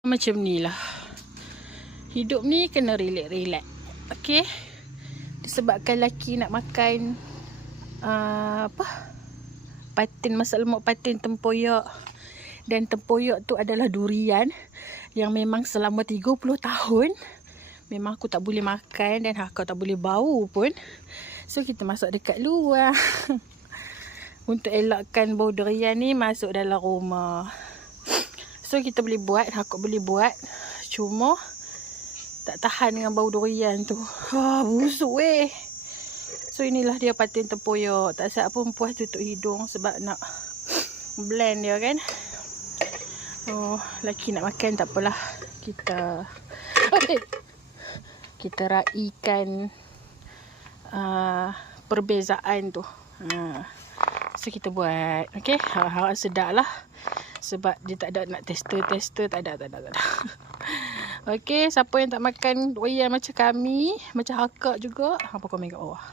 Macam ni lah. Hidup ni kena relax-relax. Okay. Disebabkan laki nak makan patin, masak lemak patin tempoyak. Dan tempoyak tu adalah durian yang memang selama 30 tahun memang aku tak boleh makan dan aku tak boleh bau pun. So kita masak dekat luar. Untuk elakkan bau durian ni masuk dalam rumah. So kita boleh buat, aku boleh buat. Cuma tak tahan dengan bau durian tu. Busuk weh. So inilah dia patin tempoyak. Tak siap pun puas tutup hidung sebab nak blend dia kan. Laki nak makan tak apalah. Kita raikan perbezaan tu. So kita buat. Okay. Harap sedap lah. Sebab dia tak ada nak tester. Tak ada. Okay. Siapa yang tak makan durian macam kami, macam Hakak juga, apa komen kat bawah.